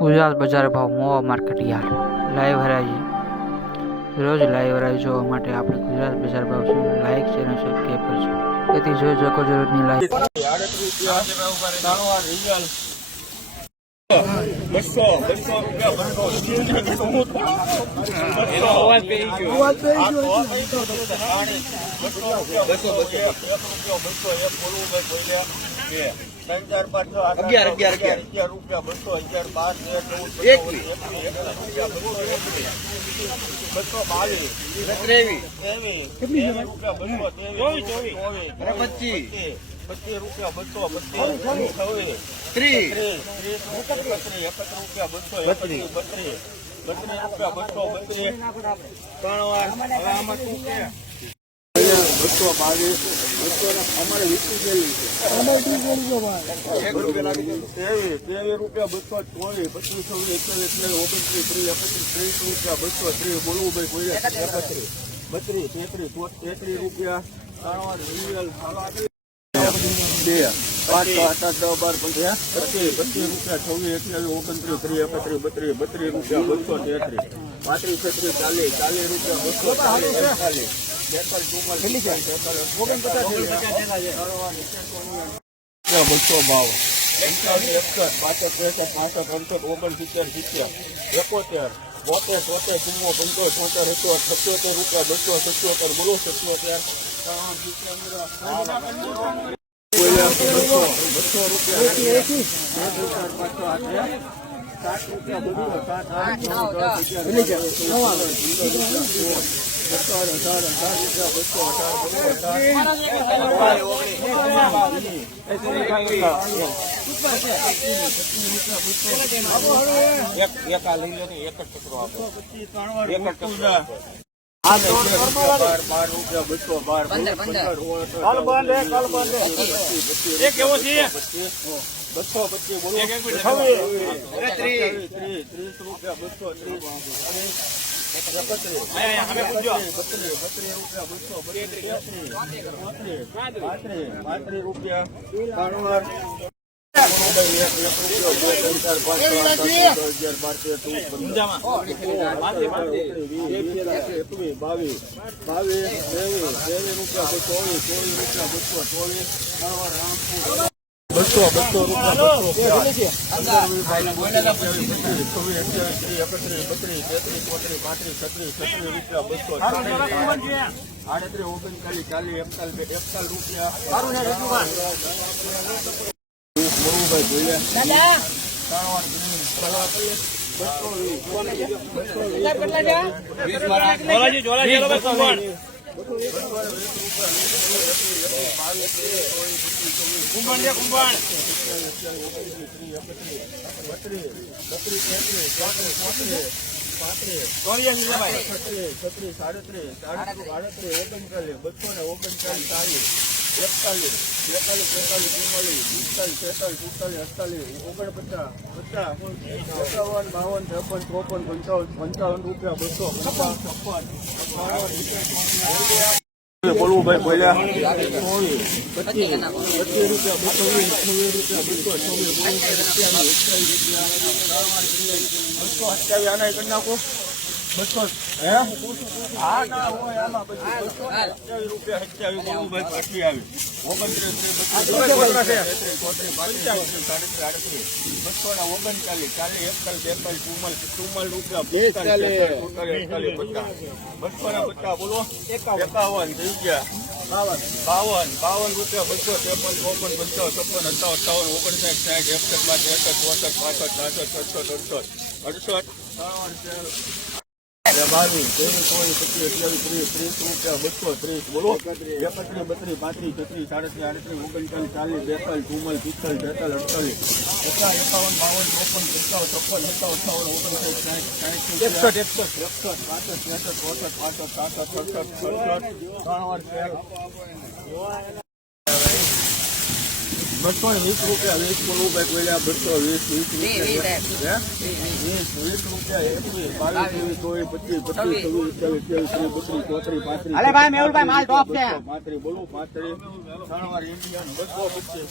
ગુજરાત બજાર ભાવ મોવા market yard live હરાજી રોજ લાઈવ હરાજી જોવા માટે આપણે ગુજરાત બજાર ભાવ લાઈક ચેનલ સબસ્ક્રાઈબ કરજો તેથી જોઈ શકો છો રોજની લાઈવ બસો બસો રૂપિયા ભરતો અગિયાર અગિયાર અગિયાર રૂપિયા બસો અગિયાર પાંચ બસો બાવીસ. ત્રેવીસ. ત્રેવીસ. રૂપિયા બસો ચોવીસ ચોવીસ પચીસ. પચીસ રૂપિયા બસો બત્રીસ છવ્વીસ. ત્રીસ. ત્રીસ એકત્રીસ એકત્રીસ રૂપિયા બસો બત્રીસ. બત્રીસ. બત્રીસ રૂપિયા બસો બત્રીસ. ત્રણ વાર. હવે આમાં શું છે? બસો બાવીસ અમારે વીસી ત્રીસ રૂપિયા બોલવું ભાઈ કોઈ બત્રીસ. રૂપિયા. બે, પાંચ બાર, પંદર પચીસ પચીસ રૂપિયા, છવ્વીસ એકવીસ ઓગણત્રીસ, ત્રીસ, એકત્રીસ, બત્રીસ બત્રીસ રૂપિયા બસો તેત્રીસ. પાંત્રીસ, છત્રીસ, ચાલીસ ચાલીસ રૂપિયા બસો ચાલીસ. બસો ભાવ એકસઠ બાસઠ ત્રેસઠ પાસઠ અડસઠ ઓગણસિત્તેર સિત્તેર એકોતેર બોતેર સોતેર ચુમ્મો પંચોતેર છોતેર સત્તર સત્યોતેર રૂપિયા બસો સત્યોતેર બોલો સત્યોતેર બસો રૂપિયા સાત રૂપિયા એક એવો છે બસો પચીસ ત્રીસ રૂપિયા બસો ત્રીસ. બાવીસ બાવીસ ત્રેવીસ ત્રેવીસ રૂપિયા ચોવીસ ચોવીસ રૂપિયા બસો ચોવીસ બસો બસો રૂપિયા આડત્રીસ ઓગણચાલીસ ચાલીસ એકતાલીસ એકતાલીસ રૂપિયા મોરુભાઈ ભોલે છત્રીસ સાડત્રીસ સાડત્રીસ આડત્રીસ ઓગણચાલીસ બસો ને ઓગણચાલીસ ચાલીસ એકતાલીસ બેતાલીસ તેતાલીસ ચુમ્માલીસ પિસ્તાલીસ તેતાલીસ ચુમ્માલીસ અડતાલીસ ઓગણપચાસ પચાસ એકાવન બાવન ત્રેપન ચોપન પંચાવન પંચાવન રૂપિયા બસો છપ્પન છપ્પન બોલવું ભાઈ બોલ્યા પચીસ પચીસ રૂપિયા બસો વીસ રૂપિયા બસો છવ્વીસ આના કરી નાખો બસો હે? હા ના હોય આમાં પછી બસો અઠ્યાવીસ રૂપિયા અઠ્યાવીસ બોલવું ભાઈ પછી આવી. બસો બસો બોલો. બાવન. બાવન રૂપિયા બસો ત્રેપન ચોપન પંચાવન છપ્પન અઠાવન અઠાવન ઓગણસાઠ સાઠ એકસઠમાં એકસઠ ચોસઠ પાસઠ છાસઠ સડસઠ અડસઠ. અડસઠ. બાવીસ ત્રેવીસ ચોવીસ પચીસ અઠ્યાવીસ ત્રીસ ત્રીસ રૂપિયા, બસો ત્રીસ, બોલો. એકત્રીસ બત્રીસ પાંત્રીસ છત્રીસ સાડત્રીસ આડત્રીસ ઓગણચાલીસ, ચાલીસ, બેતાલીસ, ચુમ્માલીસ, પિસ્તાલીસ તેતાલીસ અડતાલીસ. એકા એકાવન, બાવન, ચોપન પંચાવન છપ્પન, સત્તાવન અઠાવન ઓગણસાઠ, સાઠ સાઠ એકસઠ એકસઠ એકસઠ પાસઠ ત્રેસઠ ચોસઠ, પાસઠ, સાસઠ, સડસઠ સડસઠ ત્રણ વાર ચાર બસો વીસ રૂપિયા વીસ બોલવું કંઈક બોલ્યા બસો વીસ વીસ રૂપિયા? વીસ વીસ રૂપિયા એકવીસ બાવીસ પચીસ પચીસ છવ્વીસ અઠ્યાવીસ ત્રેવીસ ત્રીસ બત્રીસ પાંત્રીસ ત્રણ ઇન્ડિયન બસો પચીસ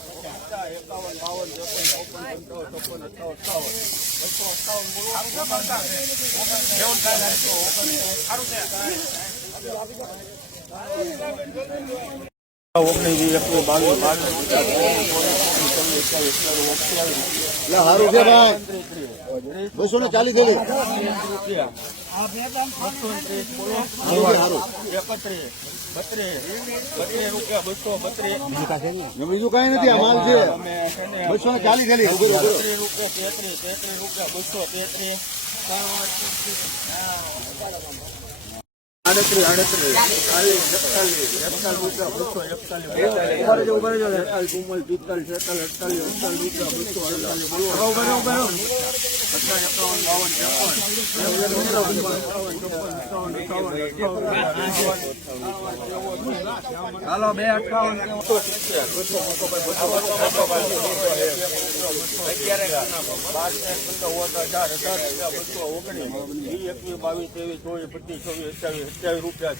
ઓગણીસ એકવીસ બાવીસ બાવીસ સારું છે ભાઈ. બસો ને ચાલીસ બીજું કઈ નથી, આ છે. બસો ને ચાલીસ તેત્રીસ રૂપિયા બસો તેત્રીસ આડત્રીસ આડત્રીસ. ચાલીસ એકતાલીસ એકતાલીસ બસો એકતાલીસ એકતાલીસ ચુમ્માલીસ પિસ્તાલીસ છેતાલીસ અડતાલીસ રૂપિયા બસો અડતાલીસ બોલો. પચાસ. એકાવન બાવન ત્રેપન હાલો બે અઠાવન બાવીસ ત્રેવીસ ચોવીસ પચીસ છવ્વીસ સત્યાવીસ સત્યાવીસ રૂપિયા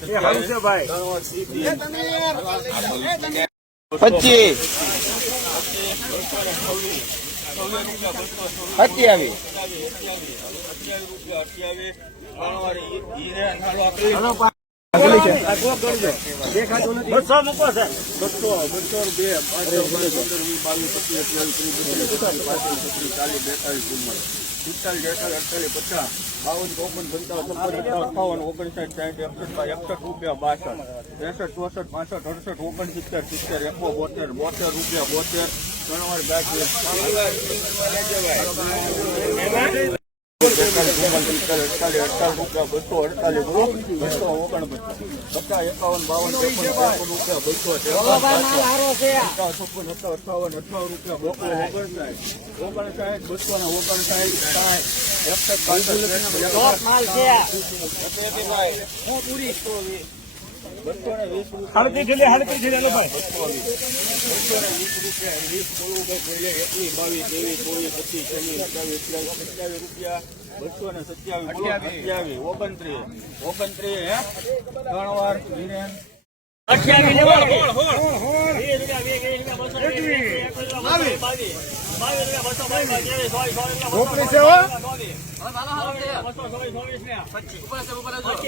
પચીસ સત્યાવીસ બે પાંચસો પંદર વીસ બાવીસ ચાલીસ બેતાલીસ પિસ્તાલીસ, બેતાલીસ, અડતાલીસ, પચાસ, બાવન, ચોપન, પંચાવન, છપ્પન અઠાવન અઠાવન, ઓગણસાઠ, સાઠ, એકસઠ એકસઠ રૂપિયા, બાસઠ, ત્રેસઠ, ચોસઠ, પાસઠ, અડસઠ, ઓગણસિત્તેર, સિત્તેર, એકો, બોતેર બોતેર રૂપિયા, બોતેર ત્રણ વાર બાકી બસો અડતાલીસ બસો ઓગણપચાસ પચાસ એકાવન બાવન રૂપિયા બસો અઠાવન અઠાવન રૂપિયા બોકો ઓગણસાઠ ઓગણસાઠ બસો ને ઓગણસાઠ સાઠ એકસઠ બાસઠ બસો ને વીસ રૂપિયા હળદી ઢીલી હળદી ઢીલી ભાઈ. બસો ને વીસ રૂપિયા વીસ બોલવું કઈ બોલીએ એકવીસ બાવીસ ત્રેવીસ ચોવીસ પચીસ છવ્વીસ સત્યાવીસ અઠ્યાવીસ સત્યાવીસ રૂપિયા બસો ને સત્યાવીસ અઠ્યાવીસ ઓગણત્રીસ ઓગણત્રીસ હે ત્રણ વાર અઠ્યાવીસ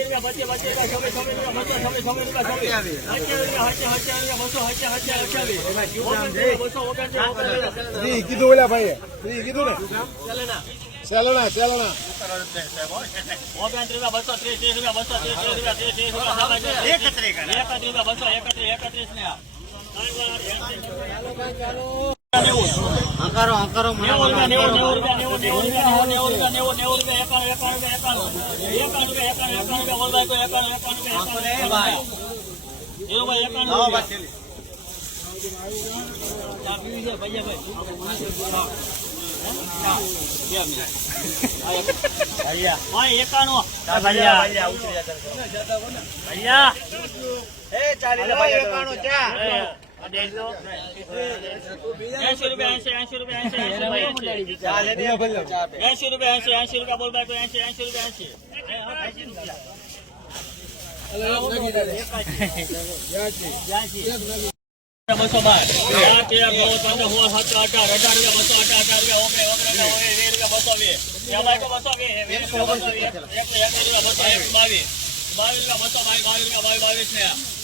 લેવા છે ઓગણત્રીસ કીધું ઓલા ભાઈ કીધું ને? સેલોના સેલોના એકત્રીસ એકત્રીસ એકત્રીસ ને આકારો આકારો નેવું રૂપિયા નેવું નેવું રૂપિયા નેવું નેવું રૂપિયા નેવું રૂપિયા નેવું નેવું રૂપિયા એકાણું એકાણું રૂપિયા એકાણું એકાણું એકાણું એકાણું કોઈ એકાણું એકાણું રૂપિયા એકાણું એકાણું ભાઈ એકાણું ચા એસી રૂપિયા એસી એસી રૂપિયા એસી રૂપિયા એસી એસી રૂપિયા બોલ ભાઈ એસી એસી રૂપિયા એસી બસો બાર તેર નવ પંદર સોળ સત્તર અઢાર અઢાર રૂપિયા બસો અઢાર અઢાર રૂપિયા ઓગણીસ ઓગણીસ રૂપિયા બસો વીસ બસો વીસ રૂપિયા બસો વીસ બાવીસ બાવીસ રૂપિયા બસો બાવીસ બાવીસ રૂપિયા બાવીસ બાવીસ ને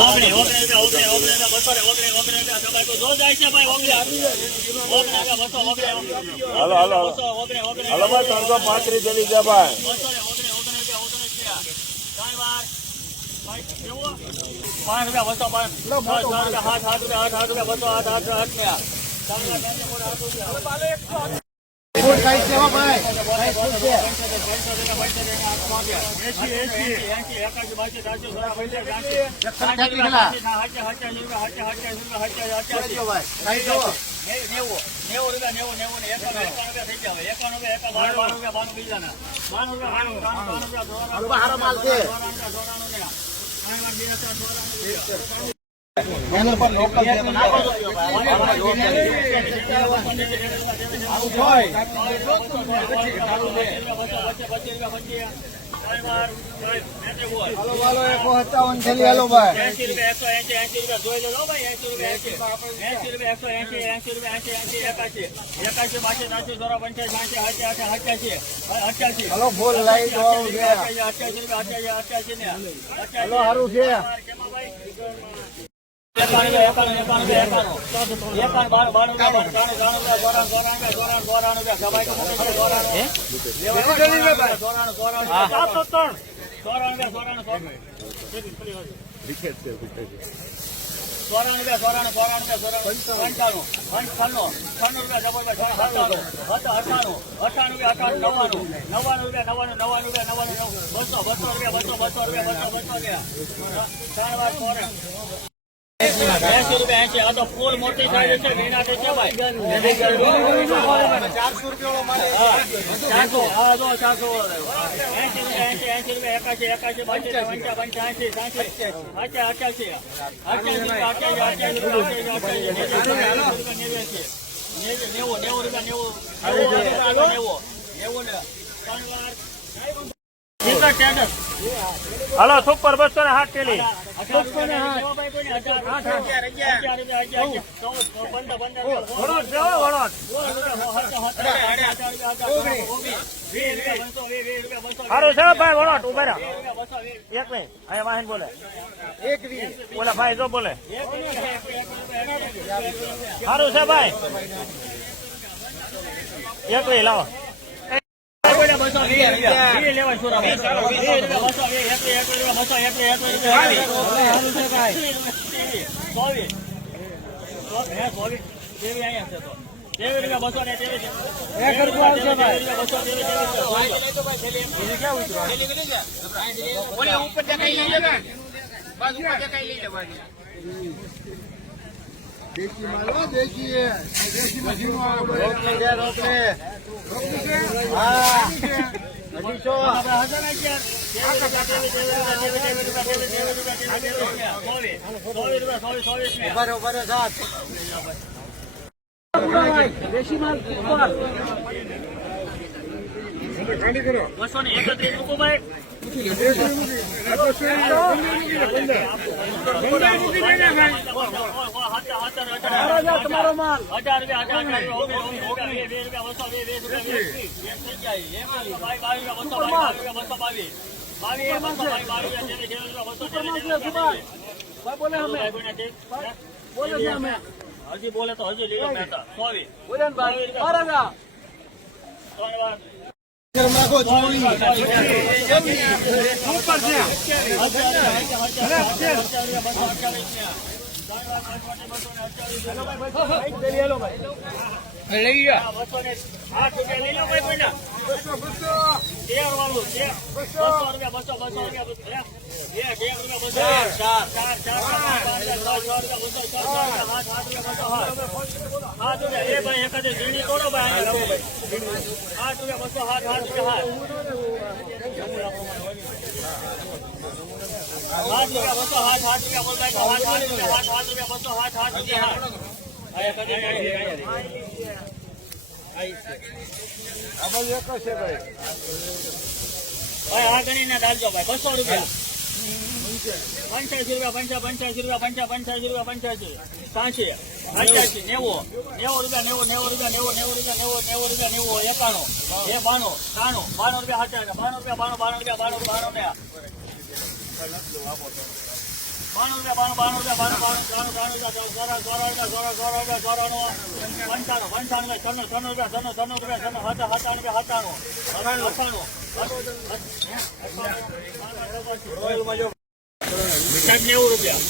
ઓગણી, ઓગણી રૂપિયા, ઓગણી, ઓગણી રૂપિયા, બસો ને ઓગણી, ઓગણી રૂપિયા, સબાઈ તો જો જાય છે ભાઈ, ઓગણી. ઓગણી રૂપિયા, બસો, ઓગણી. હાલો, હાલો, હાલો. બસો, ઓગણી, ઓગણી. હાલો ભાઈ ત્રણસો પાંત્રીસ જલ્દી છે ભાઈ બસો ને ઓગણી, ઓગણી રૂપિયા, ઓગણી રૂપિયા. ત્રણ વાર. ભાઈ, કેવું? પાંચ રૂપિયા, બસો, પાંચ. રૂપિયા, સાત, સાત રૂપિયા, આઠ, આઠ રૂપિયા, બસો, આઠ, આઠ, આઠ રૂપિયા. રૂપિયા જોઈ લો ભાઈ, રૂપિયા, એંશી. એંશી રૂપિયા, એકસો એંશી, એંશી ચોરાણું, ચોરાણું, ચોરાણું રૂપિયા. સભાઈ તો મોટી છે, ચોરાણું. ચોરાણું, ચોરાણું, પંચાણું, પંચાણું, છન્નું રૂપિયા, અઠ્ઠાણું, અઠાણું અઠ્ઠાણું રૂપિયા, અઠ્ઠાણું, નવ્વાણું, નવ્વાણું રૂપિયા, નવ્વાણું, નવ્વાણું રૂપિયા, નવ્વાણું, બસો, બસો રૂપિયા, બસો, બસો રૂપિયા, બસો, બસો રૂપિયા. ત્રણ વાર ચોરાણું. એંશી રૂપિયા, એંશી. આ તો ફૂલ મોટી સાઈઝ છે, વીણા છે, છે ભાઈ. ચારસો, જો ચારસો. એંશી રૂપિયા, એંશી, એંશી રૂપિયા, એકાશી, એકાશી, બાશી, પંચા, પંચ્યાસી, સાંસી, અઠ્યા, અઠ્યાસી. અઠ્યાસી રૂપિયા, અઠ્યાસી, અઠ્યાસી, અઠ્યાસી, નેવ્યાસી. નેવું, નેવું, રૂપિયા, નેવું. નેવું, નેવું, નેવું ટેન્ડર. હાલો સુપર બસો ને હાથ ટેલી. સારું છે ભાઈ વળોટ ઊભા એક નહીં અહીંયા વાહન બોલે. બોલે ભાઈ જો બોલે. સારું છે ભાઈ. એક નહીં લાવો. દેશી માલ હો, દેશી હે. દેશી મશીનો આવે. હા. અઢીસો. ઊભા રહો, ઊભા રહો, સાત. બસો ને એકત્રીસ રૂપિયા તમારો માલ હજાર રૂપિયા હજાર રૂપિયા બે રૂપિયા બસો બે બે રૂપિયા બાવીસ બસો બાવીસ બસો બાવીસ બાવીસ બસો બાવીસ બાવીસ બોલે હજી બોલે તો હજી લીધો લઈ ગયા બસો આઠ રૂપિયા ભાઈ પહેલા તેર વાળું તેર બસો રૂપિયા બસો બસો રૂપિયા બસો બસો ચાર ચાર ચાર ચાર રૂપિયા બસો છ સાત સાત રૂપિયા બસો સાત રૂપિયા એ ભાઈ એકાદે ઝીણી તોડો ભાઈ આઠ રૂપિયા બસો સાત સાત રૂપિયા બસો રૂપિયા પંચ્યાસી રૂપિયા પંચા પંચ્યાસી રૂપિયા પંચા પંચ્યાસી રૂપિયા પંચ્યાસી સાંસી પંચ્યાસી નેવું નેવું રૂપિયા નેવું નેવું રૂપિયા નેવું નેવું રૂપિયા નેવું નેવું રૂપિયા નેવું એકાણું એ બાણું ત્રાણું બાણું રૂપિયા સાચા બાણું રૂપિયા બાણું બાણું રૂપિયા બાણું બાણું રૂપિયા બાણું બાણું નેવું રૂપિયા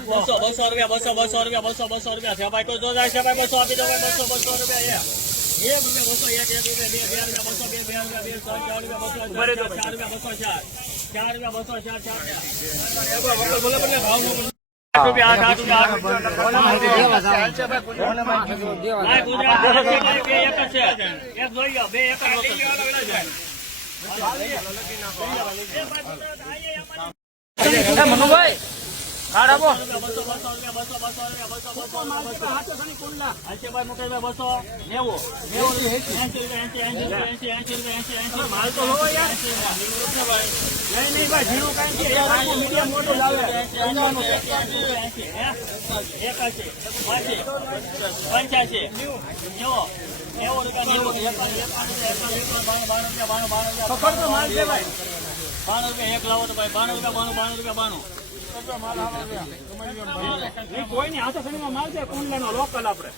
બસો બસો રૂપિયા બસો બસો રૂપિયા બસો બસો રૂપિયા છે ભાઈ તો જો જાય છે બસો આપી દો બસો બસો રૂપિયા એક રૂપિયા બસો એક એક રૂપિયા બે બે રૂપિયા બસો બે બે રૂપિયા બે આઠ રૂપિયા આઠ આઠ રૂપિયા આઠ ગુજરાત બે એક જ છે એક જોઈ લો બે એક જ છે પંચ્યાસી નેવો નેવો રૂપિયા નેવું બાણું રૂપિયા બાણું રૂપિયા એક લાવો તો ભાઈ બાણું રૂપિયા બાણું બાણું રૂપિયા બાણું. કોઈની હાથો ખણીમાં માલ છે કુંડલાનો લોકલ આપણે.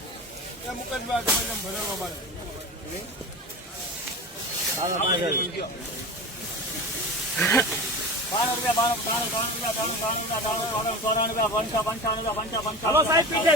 રૂપિયા પંચા પંચા હલો સાહેબ પીછે